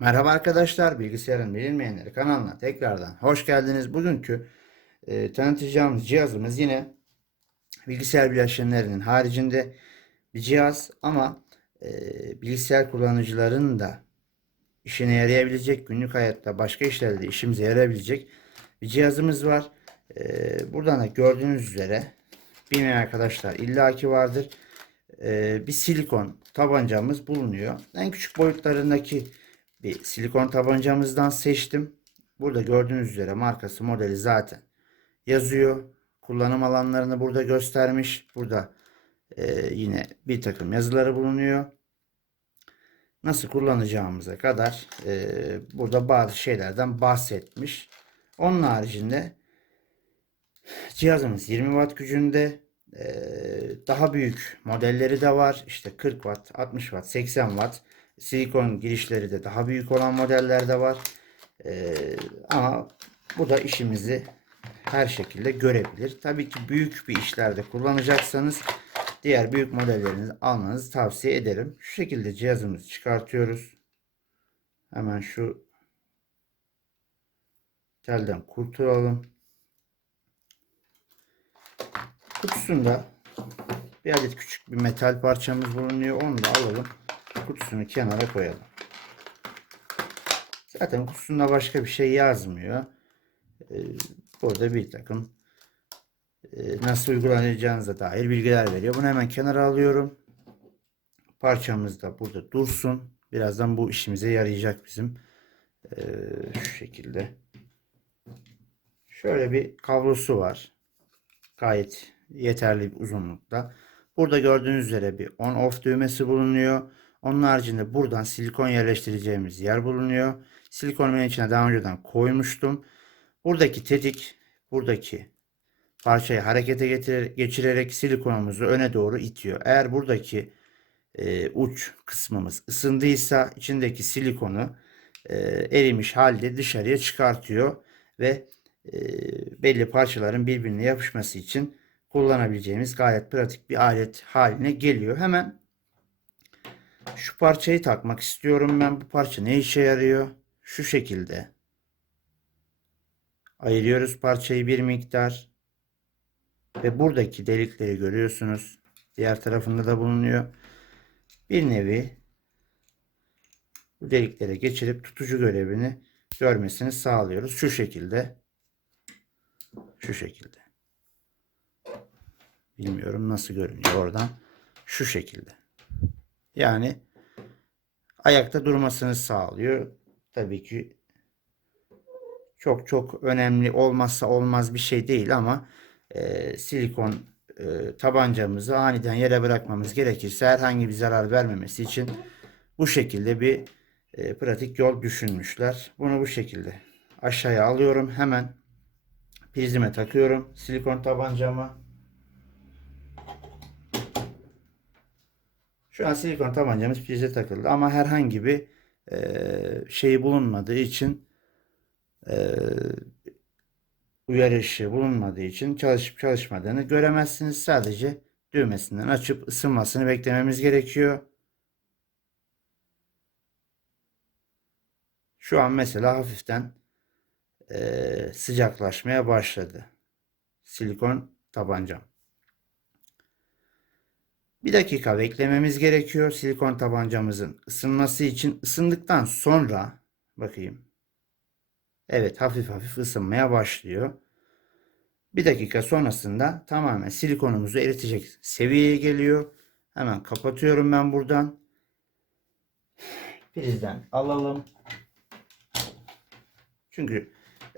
Merhaba arkadaşlar, Bilgisayarın Bilinmeyenleri kanalına tekrardan hoş geldiniz. Bugünkü e, tanıtacağımız cihazımız yine bilgisayar bileşenlerinin haricinde bir cihaz ama e, bilgisayar kullanıcılarının da işine yarayabilecek, günlük hayatta başka işlerde de işimize yarayabilecek bir cihazımız var. E, buradan da gördüğünüz üzere bilmeyen arkadaşlar illaki vardır. E, bir silikon tabancamız bulunuyor. En küçük boyutlarındaki bir silikon tabancamızdan seçtim. Burada gördüğünüz üzere markası modeli zaten yazıyor. Kullanım alanlarını burada göstermiş. Burada e, yine bir takım yazıları bulunuyor. Nasıl kullanacağımıza kadar e, burada bazı şeylerden bahsetmiş. Onun haricinde cihazımız 20 watt gücünde e, daha büyük modelleri de var. İşte 40 watt, 60 watt, 80 watt silikon girişleri de daha büyük olan modeller de var. Ee, ama bu da işimizi her şekilde görebilir. Tabii ki büyük bir işlerde kullanacaksanız diğer büyük modellerinizi almanızı tavsiye ederim. Şu şekilde cihazımızı çıkartıyoruz. Hemen şu telden kurtulalım. Kutusunda bir adet küçük bir metal parçamız bulunuyor. Onu da alalım kutusunu kenara koyalım. Zaten kutusunda başka bir şey yazmıyor. Ee, burada bir takım e, nasıl uygulanacağınıza dair bilgiler veriyor. Bunu hemen kenara alıyorum. Parçamız da burada dursun. Birazdan bu işimize yarayacak bizim. Ee, şu şekilde. Şöyle bir kablosu var. Gayet yeterli bir uzunlukta. Burada gördüğünüz üzere bir on off düğmesi bulunuyor. Onun haricinde buradan silikon yerleştireceğimiz yer bulunuyor. Silikonu ben içine daha önceden koymuştum. Buradaki tetik, buradaki parçayı harekete getirir, geçirerek silikonumuzu öne doğru itiyor. Eğer buradaki e, uç kısmımız ısındıysa içindeki silikonu e, erimiş halde dışarıya çıkartıyor ve e, belli parçaların birbirine yapışması için kullanabileceğimiz gayet pratik bir alet haline geliyor. Hemen şu parçayı takmak istiyorum ben. Bu parça ne işe yarıyor? Şu şekilde. Ayırıyoruz parçayı bir miktar. Ve buradaki delikleri görüyorsunuz. Diğer tarafında da bulunuyor. Bir nevi bu deliklere geçirip tutucu görevini görmesini sağlıyoruz. Şu şekilde. Şu şekilde. Bilmiyorum nasıl görünüyor oradan. Şu şekilde. Yani ayakta durmasını sağlıyor. Tabii ki çok çok önemli olmazsa olmaz bir şey değil ama e, silikon e, tabancamızı aniden yere bırakmamız gerekirse herhangi bir zarar vermemesi için bu şekilde bir e, pratik yol düşünmüşler. Bunu bu şekilde aşağıya alıyorum. Hemen prizime takıyorum silikon tabancamı. Şu an silikon tabancamız prize takıldı ama herhangi bir e, şeyi bulunmadığı için e, uyarı bulunmadığı için çalışıp çalışmadığını göremezsiniz. Sadece düğmesinden açıp ısınmasını beklememiz gerekiyor. Şu an mesela hafiften e, sıcaklaşmaya başladı. Silikon tabancam. Bir dakika beklememiz gerekiyor silikon tabancamızın ısınması için. ısındıktan sonra bakayım. Evet hafif hafif ısınmaya başlıyor. Bir dakika sonrasında tamamen silikonumuzu eritecek seviyeye geliyor. Hemen kapatıyorum ben buradan. Prizden alalım. Çünkü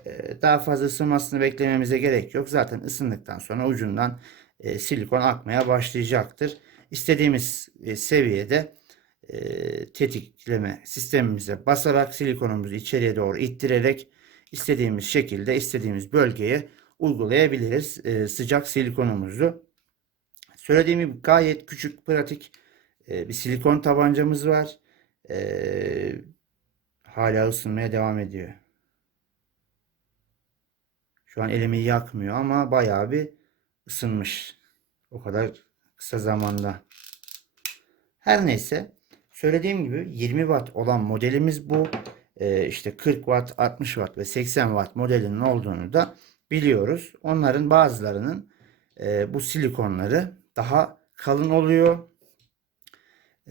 e, daha fazla ısınmasını beklememize gerek yok. Zaten ısındıktan sonra ucundan e, silikon akmaya başlayacaktır istediğimiz e, seviyede e, tetikleme sistemimize basarak silikonumuzu içeriye doğru ittirerek istediğimiz şekilde istediğimiz bölgeye uygulayabiliriz e, sıcak silikonumuzu. Söylediğim gibi gayet küçük pratik bir silikon tabancamız var. hala ısınmaya devam ediyor. Şu an elimi yakmıyor ama bayağı bir ısınmış. O kadar kısa zamanda. Her neyse söylediğim gibi 20 watt olan modelimiz bu. e, işte 40 watt, 60 watt ve 80 watt modelinin olduğunu da biliyoruz. Onların bazılarının e, bu silikonları daha kalın oluyor.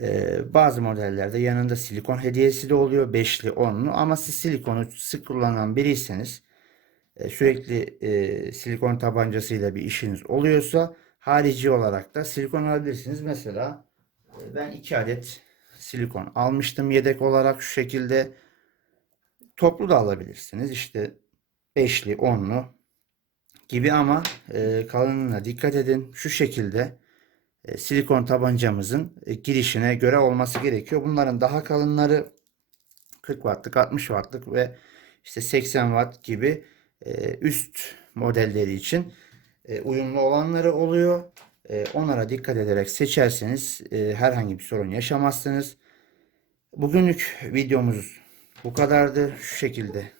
E, bazı modellerde yanında silikon hediyesi de oluyor. Beşli, onlu ama siz silikonu sık kullanan biriyseniz e, sürekli e, silikon tabancasıyla bir işiniz oluyorsa harici olarak da silikon alabilirsiniz. Mesela e, ben 2 adet silikon almıştım yedek olarak şu şekilde. Toplu da alabilirsiniz. İşte beşli, onlu gibi ama e, kalınlığına dikkat edin. Şu şekilde e, silikon tabancamızın girişine göre olması gerekiyor. Bunların daha kalınları 40 wattlık, 60 wattlık ve işte 80 watt gibi üst modelleri için e, uyumlu olanları oluyor. E, onlara dikkat ederek seçerseniz e, herhangi bir sorun yaşamazsınız. Bugünlük videomuz bu kadardı. Şu şekilde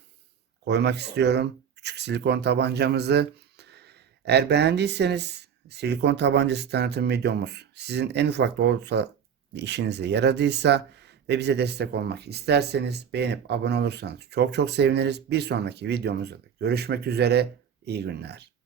koymak istiyorum. Küçük silikon tabancamızı. Eğer beğendiyseniz silikon tabancası tanıtım videomuz sizin en ufak da olsa bir işinize yaradıysa ve bize destek olmak isterseniz beğenip abone olursanız çok çok seviniriz. Bir sonraki videomuzda da görüşmek üzere. İyi günler.